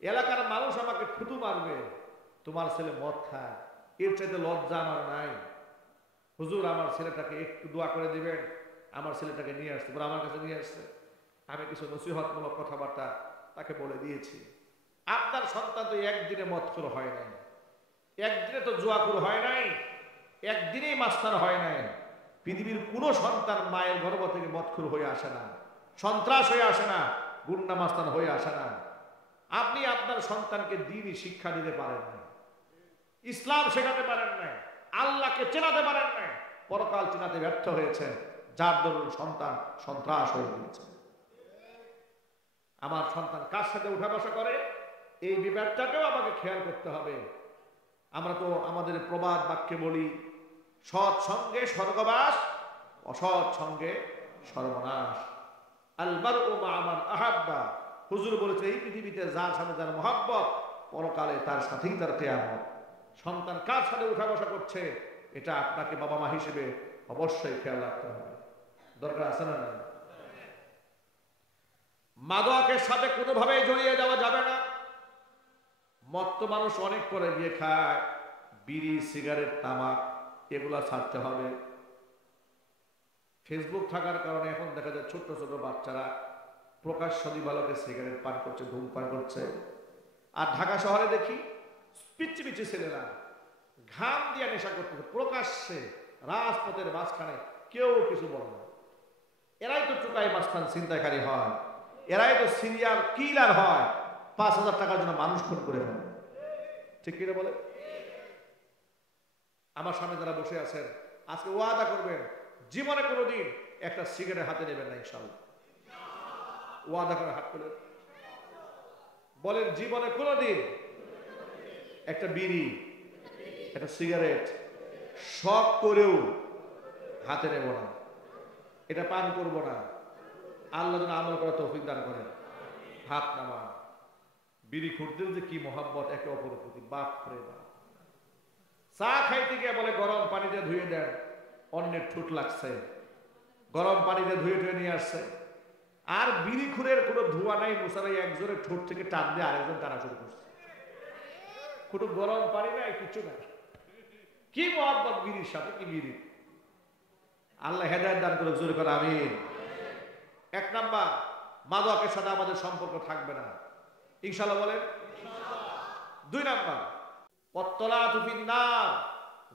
এলাকার মানুষ আমাকে থুতু মারবে, তোমার ছেলে মদ খায়, এর চাইতে লজ্জা আমার নাই। হুজুর, আমার ছেলেটাকে একটু দোয়া করে দিবেন। আমার ছেলেটাকে নিয়ে আসতে, আমার কাছে নিয়ে আসছে। আমি কিছু নসিহতমূলক কথাবার্তা তাকে বলে দিয়েছি। আপনার সন্তান তো একদিনে মদখোর হয় নাই, একদিনে তো জুয়াখোর হয় নাই, একদিনেই মাস্তান হয় নাই। পৃথিবীর কোনো সন্তান মায়ের গর্ভ থেকে মদখোর হয়ে আসে না, সন্ত্রাস হয়ে আসে না, গুন্ডা মাস্তান হয়ে আসে না। আপনি আপনার সন্তানকে দ্বীনি শিক্ষা দিতে পারেন না, ইসলাম শেখাতে পারেন না, আল্লাহকে চেনাতে পারেন না, পরকাল চেনাতে ব্যর্থ হয়েছে, যার দরুন সন্তান সন্ত্রাস হয়ে গিয়েছে। আমার সন্তান কার সাথে উঠা বসা করে, এই ব্যাপারটাকেও আমাকে খেয়াল করতে হবে। আমরা তো আমাদের প্রবাদ বাক্যে বলি, সৎ সঙ্গে স্বর্গবাস, অসৎ সঙ্গে সর্বনাশ। আল মারউ মা মান আহাব্বা, হুজুর বলেছে এই পৃথিবীতে যার সাথে যার মহব্বত, পরকালে তার সাথেই তার কিয়ামত। সন্তান কার সাথে উঠা বসা করছে, এটা আপনাকে বাবা মা হিসেবে অবশ্যই খেয়াল রাখতে হবে। দরকার আছে না? মাদকের সাথে কোনোভাবেই জড়িয়ে যাওয়া যাবে না। মদ তো মানুষ অনেক করে গিয়ে খায়, বিড়ি, সিগারেট, তামাক, এগুলা ছাড়তে হবে। ফেসবুক থাকার কারণে এখন দেখা যায় ছোট্ট ছোট বাচ্চারা প্রকাশ্য দিবালোকে সিগারেট পান করছে, ধূমপান করছে। আর ঢাকা শহরে দেখি পিচ্ছি পিচ্ছি ছেলেরা ঘাম দিয়ে নেশা করতেছে প্রকাশ্যে, রাজপথের মাঝখানে, কেউ কিছু বলে না। এরাই তো চুকাই মাঝখান ছিনতাইকারী হয়, এরাই তো সিরিয়াল কিলার হয়, 5,000 টাকার জন্য মানুষ খুন করে ফেলে। ঠিক কিনা বলে? আমার সামনে যারা বসে আছেন, আজকে ওয়াদা করবেন জীবনে কোনোদিন একটা সিগারেট হাতে নেবেন না, ইনশাআল্লাহ। ওয়াদা করে হাত তুলে বলেন, জীবনে কোনোদিন একটা বিড়ি, একটা সিগারেট শখ করেও হাতে নেব না, এটা পান করব না। আল্লাহ যেন আমল করার তৌফিক দান করেন। হাত নামা। বিড়ি খুঁড়তে যে কি মহাব্বত একে অপরের প্রতি, বাপ রে বাপ। চা খাইতে গিয়ে বলে গরম পানিতে ধুয়ে দেন, অন্যের ঠোঁট লাগছে, গরম পানিতে ধুয়ে ধুয়ে নিয়ে আসছে। আর বিড়ি খুঁড়ের কোনো ধোয়া নাই, মুসারাই একজনের ঠোঁট থেকে টান দিয়ে আরেকজন টানা শুরু করছে। কোনো গরম পানি নাই, কিছু নাই। কি মহাব্বত বিড়ির সাথে, কি বিড়ি। আল্লাহ হেদায়েত দান করে, জোরে করে আমিন। 1 নাম্বার, মাদকের সাথে আমাদের সম্পর্ক থাকবে না, ইনশাআল্লাহ বলেন। 2 নাম্বার, ওয়াত্তলাতু ফিন্নার,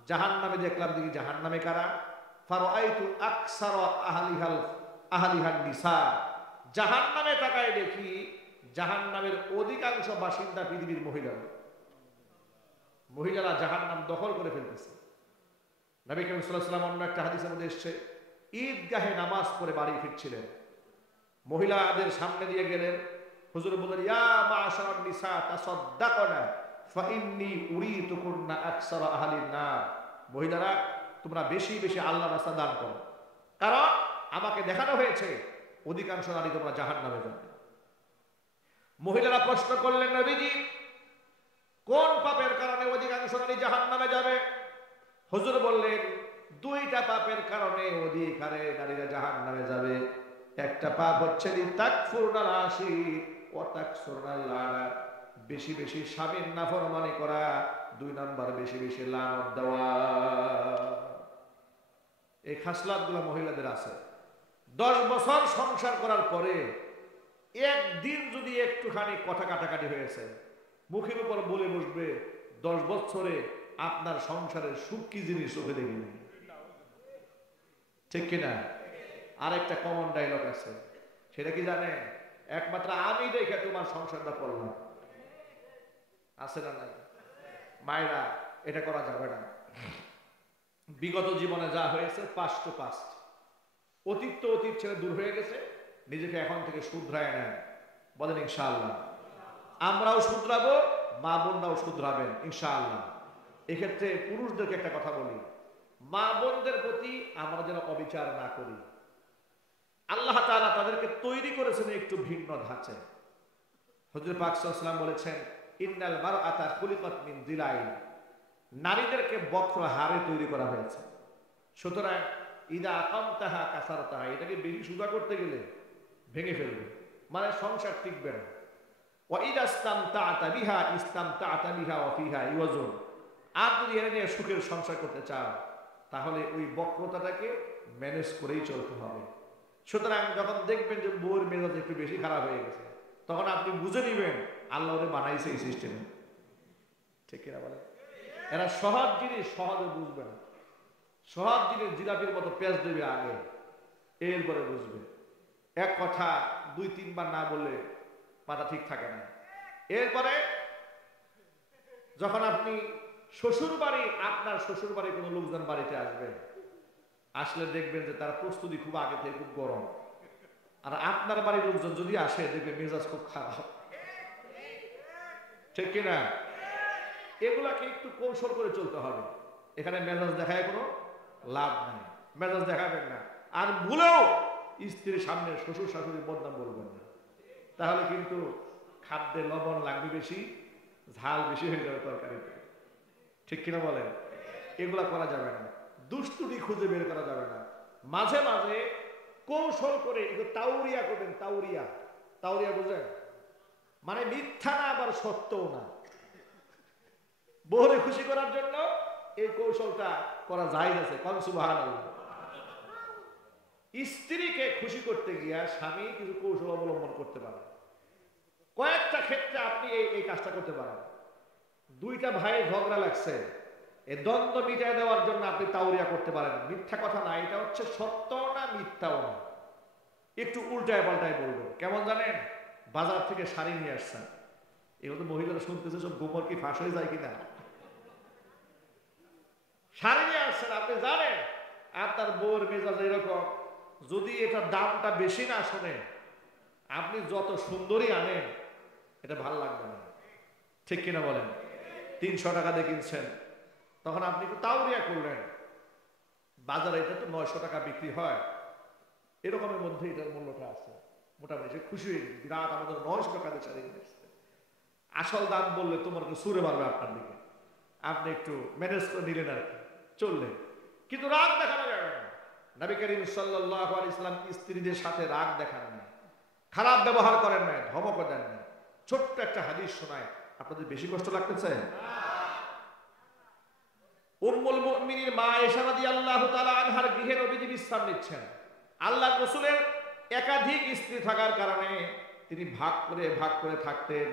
জাহান্নামে দেখলাম। দেখি জাহান্নামে কারা? ফারাআইতু আকসারা আহলিহান নিসা, জাহান্নামে তাকায় দেখি জাহান্নামের অধিকাংশ বাসিন্দা পৃথিবীর মহিলারা জাহান্নাম দখল করে ফেলতেছে। নবী করিম সাল্লাল্লাহু আলাইহি ওয়াসাল্লাম অন্য একটা হাদিসের মধ্যে এসেছে, ঈদগাহে নামাজ পড়ে বাড়ি ফিরছিলেন, মহিলাদের সামনে দিয়ে গেলেন, হুজুর বললেন, ইয়া মা'শারান নিসা তাসাদ্দাকনা ফাইন্নী উরিতুকুন্না আকসারা আহলিন নার, মহিলারা তোমরা বেশি বেশি আল্লাহর রাস্তায় দান করো, কারণ আমাকে দেখানো হয়েছে অধিকাংশ নারী তোমরা জাহান্নামে যাবে। মহিলারা প্রশ্ন করলেন, নবীজি কোন পাপের কারণে অধিকাংশ নারী জাহান্নামে যাবে? হুজুর বললেন, 2টা পাপের কারণে অধিকারে নারীরা জাহান্নামে যাবে। একটা পাপ হচ্ছে তাকফুরুনাল আশির ওয়া তাকসুরুনাল লানাত, বেশি বেশি স্বামীর নাফরমানি করা। 2 নাম্বার, বেশি বেশি লানত দেওয়া। এই খাসলাতগুলো মহিলাদের আছে। 10 বছর সংসার করার পরে একদিন যদি একটুখানি কথা কাটাকাটি হয়েছে, মুখের উপর বলে বসবে 10 বছরে আপনার সংসারের সুখ কি জিনিস চোখে দেখিনি। ঠিক কিনা? আরেকটা কমন ডায়লগ আছে, সেটা কি জানেন? একমাত্র আমি দেখে তোমার সংসারটা করলাম। আছে না নাই? মায়েরা, এটা করা যাবে না। বিগত জীবনে যা হয়েছে past to past, অতীত তো অতীত ছেড়ে দূর হয়ে গেছে, নিজেকে এখন থেকে শুধরায় নেন। বলেন ইনশাআল্লাহ। আমরাও শুধরাবো, মা বোনরাও শুধরাবেন ইনশাআল্লাহ। এক্ষেত্রে পুরুষদেরকে একটা কথা বলি, মা বোনদের প্রতি আমরা যেন অবিচার না করি। আল্লাহ তাআলা তাদেরকে তৈরি করেছেন একটু ভিন্ন ধাঁচে। হুজুর পাক সাল্লাল্লাহু আলাইহি ওয়াসাল্লাম বলেছেন, ইন্নাল মারআতা খুলিকাত মিন দিলাইন, নারীদেরকে বক্র হাড়ে তৈরি করা হয়েছে। সুতরাং ইদা আকামতাহা কাসারতাহা, এটাকে বেশি সুদা করতে গেলে ভেঙে ফেলবে, মানে সংসার টিকবে না। ওয়া ইদা ইসতামতা'তা বিহা ইসতামতা'তা বিহা ওয়া ফিহা ইওয়াজুন, আর যদি এর নিয়ে সুখের সংসার করতে চাও, তাহলে ওই বক্রতাটাকে ম্যানেজ করেই চলতে হবে। সুতরাং যখন দেখবেন যে বউয়ের মেজাজ একটু বেশি খারাপ হয়ে গেছে, তখন আপনি বুঝে নিবেন আল্লাহ ওরে বানাইছে এই সিস্টেমে। ঠিক কিনা বলে? এরা সহজ জিনিস সহজে বুঝবে না। সহজ জিনিস জিলাপির মতো পেঁচ দেবে আগে, এরপরে বুঝবে। এক কথা 2-3 বার না বললে মাথা ঠিক থাকে না। এরপরে যখন আপনি শ্বশুর বাড়ি, আপনার শ্বশুর বাড়ি কোনো লোকজন বাড়িতে আসবে, আসলে দেখবেন যে তার প্রস্তুতি খুব আগে থেকে খুব গরম। আর আপনার বাড়ির লোকজন যদি আসে, দেখবেন মেজাজ খুব খারাপ। ঠিক কিনা? এগুলাকে একটু কৌশল করে চলতে হবে। এখানে মেজাজ দেখায় কোনো লাভ নাই, মেজাজ দেখাবেন না। আর ভুলেও স্ত্রীর সামনে শ্বশুর শাশুড়ির বদনাম বলবেন না, তাহলে কিন্তু খাদ্যে লবণ লাগবে বেশি, ঝাল বেশি হয়ে যাবে তরকারিতে, ঠিক কিনা বলেন? এগুলা করা যাবে না, দুষ্টুটি খুঁজে বের করা যাবে না। মাঝে মাঝে কৌশল করে একটু তাউরিয়া করবেন। তাউরিয়া, তাউরিয়া বুঝেন? মানে মিথ্যা না আবার সত্যও না, বউরে খুশি করার জন্য এই কৌশলটা করা যায় আছে। কোন সুবহানাল্লাহ। স্ত্রীকে খুশি করতে গিয়া স্বামী কিছু কৌশল অবলম্বন করতে পারে। কয়েকটা ক্ষেত্রে আপনি এই কাজটা করতে পারেন। দুইটা ভাইয়ের ঝগড়া লাগছে, এই দ্বন্দ্ব মিটাই দেওয়ার জন্য আপনি তাউরিয়া করতে পারেন। মিথ্যা কথা না, এটা হচ্ছে সত্য না মিথ্যাও না, একটু উল্টায় পাল্টায় বলবেন। কেমন জানেন? বাজার থেকে শাড়ি নিয়ে আসছেন, এগুলো তো মহিলারা শুনতেছে সব গোমর কি ফাঁস হয়ে যায় কিনা। শাড়ি নিয়ে আসছেন, আপনি জানেন আপনার বউর মেজাজ এরকম, যদি এটার দামটা বেশি না শোনে, আপনি যত সুন্দরী আনেন এটা ভালো লাগবে না, ঠিক কিনা বলেন? 300 টাকা দিয়ে কিনছেন, তখন আপনি একটু তাউরিয়া করলেন, বাজারে এটা তো 900 টাকা বিক্রি হয়, এরকমের মধ্যে এটার মূল্যটা আছে, মোটামুটি সে খুশি হয়ে গেছে, বিরাট আমাদের 900 টাকা দিয়ে শাড়ি কিনে আসছে। আসল দাম বললে তোমার সুরে মারবে আপনার দিকে, আপনি একটু ম্যানেজ করে নিলেন আর কি, চললেন, কিন্তু রাগ দেখানো যাবে না। নবী করিম সাল্লাল্লাহু আলাইহি ওয়াসাল্লাম স্ত্রীদের সাথে রাগ দেখান না, খারাপ ব্যবহার করেন না, ধমক দেন না। ছোট্ট একটা হাদিস শোনায়, আপনাদের বেশি কষ্ট লাগতেছে? উম্মুল মুমিনিন মা আয়েশা রাদিয়াল্লাহু তাআলা আনহার গৃহে নবীজি বিশ্রাম নিচ্ছেন। আল্লাহর রাসূলের একাধিক স্ত্রী থাকার কারণে তিনি ভাগ করে থাকতেন।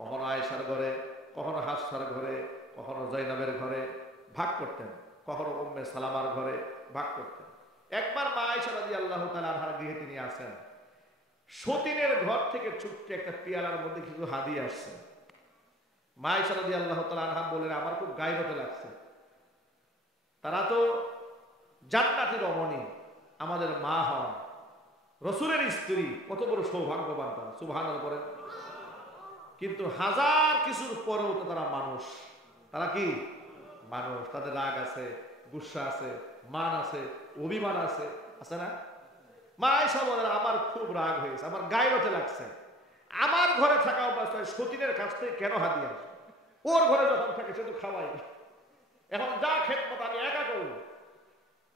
কখনো আয়েশার ঘরে, কখনো হাফসার ঘরে, কখনো যায়েনাবের ঘরে ভাগ করতেন, কখনো উম্মে সালামার ঘরে ভাগ করতেন। একবার মা আয়েশা রাদিয়াল্লাহু তাআলা আনহার গৃহে তিনি আসেন, সতীনের ঘর থেকে ছোট্ট একটা পেয়ালার মধ্যে কিছু হাদিয়া আসছে। মা আয়েশা রাদিয়াল্লাহু তাআলা আনহা বললেন, আমার খুব গায়ে লাগছে, তারা তো জান্নাতি রমণী, আমাদের মা হন, রাসূলের স্ত্রী, কত বড় সৌভাগ্যবান তারা, সুবহানাল্লাহ বলেন। কিন্তু হাজার কিছুর পরেও তো তারা মানুষ, তারা কি মানুষ, তাদের রাগ আছে, গুসা আছে, মান আছে, অভিমান আছে, আছে না? মা আয়েশা বলেন, আমার খুব রাগ হয়েছে, আমার গায়ে লাগছে, আমার ঘরে থাকা অবস্থায় সতীনের কাছ থেকে কেন হাদিয়া আসে? ওর ঘরে যখন থাকে সে তো খাওয়াই, এখন যা খেদমত আমি একা করবো।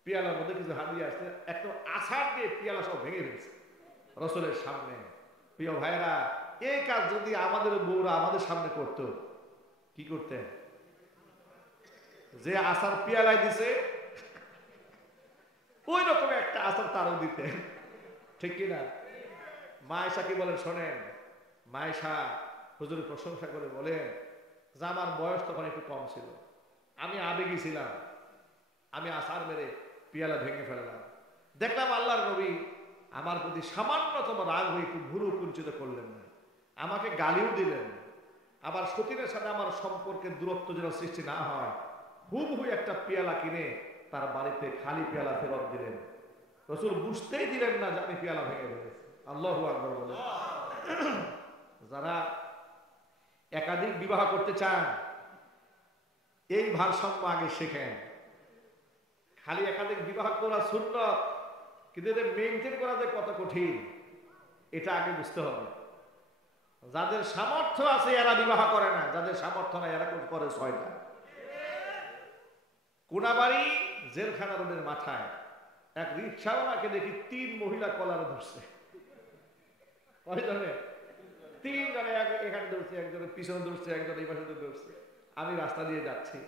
পিয়ালার মধ্যে কিছু হাদিয়া আসছে, একটা আছাড় দিয়ে পিয়ালা সব ভেঙে ফেলছে রাসূলের সামনে। প্রিয় ভাইরা, এই কাজ যদি আমাদের বউরা আমাদের সামনে করতো, কি করতেন? যে আচার পিয়ালায় দিছে ওই রকম একটা আচার তারও দিতেন, ঠিক কিনা? মা আয়েশা কি বলেন শোনেন, মা আয়েশা হুজুরের প্রশংসা করে বলেন যে আমার বয়স তখন একটু কম ছিল, আমি আবেগী ছিলাম, আমি আচার মেরে পিয়ালা ভেঙে ফেললাম, দেখলাম আল্লাহর নবী আমার প্রতি সামান্যতম রাগ হয়ে একটু ভুরু কুঞ্চিত করলেন না, আমাকে গালিও দিলেন, আবার সতীনের সাথে আমার সম্পর্কের দূরত্ব যেন সৃষ্টি না হয়, হুবহু একটা পেয়ালা কিনে তার বাড়িতে খালি পেয়ালা ফেরত দিলেন। রাসূল বুঝতেই দিলেন না যে আমি পেয়ালা ভেঙে ফেলেছি। আল্লাহু আকবার বলেন। যারা একাধিক বিবাহ করতে চান, এই ভারসাম্য আগে শেখেন। খালি একাধিক বিবাহ করা সুন্নাত, কিন্তু এদের মেইনটেইন করা যে কত কঠিন এটা আগে বুঝতে হবে। যাদের সামর্থ্য আছে এরা বিবাহ করে না, যাদের সামর্থ্য নাই এরা করে 6টা। কোনাবাড়ি জেলখানা রোডের মাথায় এক রিক্সাওয়ালাকে দেখি 3 মহিলা কলারে ধরছে। কয়জনে? 3 জনে, এখানে ধরছে, একজনের পিছনে ধরছে, একজন এই পাশে ধরছে। আমি রাস্তা দিয়ে যাচ্ছি,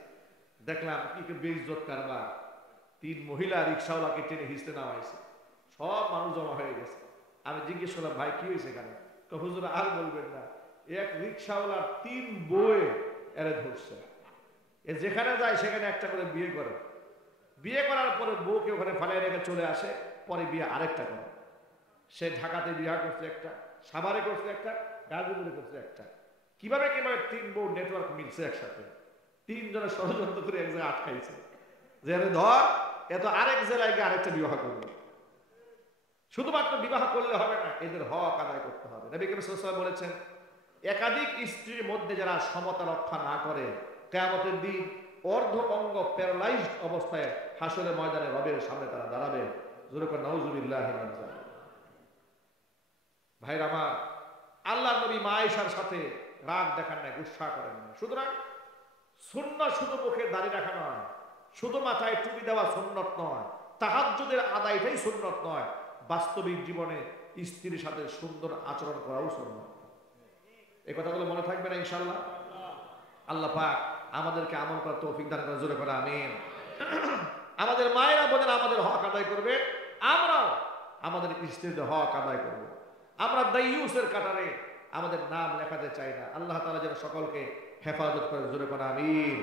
দেখলাম কি বেইজ্জত কারবার, 3 মহিলা রিক্সাওয়ালাকে টেনে হিঁচতে নেওয়া হয়েছে, সব মানুষ জমা হয়ে গেছে। আমি জিজ্ঞেস করলাম, ভাই কি হয়েছে এখানে? হুজুর আর বলবেন না, এক রিক্সাওয়ালার 3 বউয়ে এরে ধরছে। এ যেখানে যায় সেখানে একটা করে বিয়ে করে, বিয়ে করার পরে বউকে ওখানে ফালাই রেখে চলে আসে, পরে বিয়ে আরেকটা করে। সে ঢাকাতে বিয়ে করছে একটা, সাভারে করছে একটা, গাজীপুরে করছে একটা। কিভাবে 3 বউ নেটওয়ার্ক মিলছে একসাথে, 3 জনের ষড়যন্ত্র করে এক জায়গায় আটকাইছে যে ধর এত আরেক জেলায় গিয়ে আরেকটা বিবাহ করবে। শুধুমাত্র বিবাহ করলে হবে না, এদের হক আদায় করতে হবে। নবী করিম সাল্লাল্লাহু আলাইহি ওয়াসাল্লাম বলেছেন, একাধিক স্ত্রীর মধ্যে যারা সমতা রক্ষা না করে, কিয়ামতের দিন অর্ধ অঙ্গ প্যারালাইজড অবস্থায় হাসরের ময়দানে রবের সামনে তারা দাঁড়াবে। জোরে করে নাউজুবিল্লাহি মিন যালিক। ভাইরা আমার, আল্লাহ নবী মা আয়েশার সাথে রাগ দেখান না, গুসা করেন না। সুতরাং সুন্নাত শুধু মুখে দাড়ি রাখা নয়, শুধু মাথায় টুপি দেওয়া সুন্নত নয়, তাহাজ্জুদের আদায়টাই সুন্নত নয়, বাস্তবিক জীবনে স্ত্রীর সাথে সুন্দর আচরণ করাও সুন্নত। এই কথাগুলো মনে থাকবে না ইনশাআল্লাহ? আল্লাহ পাক আমাদেরকে আমল করার তৌফিক দান করে, জোরে করে আমিন। আমাদের মায়েরা বোনেরা আমাদের হক আদায় করবে, আমরাও আমাদের স্ত্রীদের হক আদায় করব। আমরা দাইয়ুসের কাতারে আমাদের নাম লেখাতে চাই না। আল্লাহ তাআলা যেন সকলকে হেফাজত করে, জোরে করে আমিন।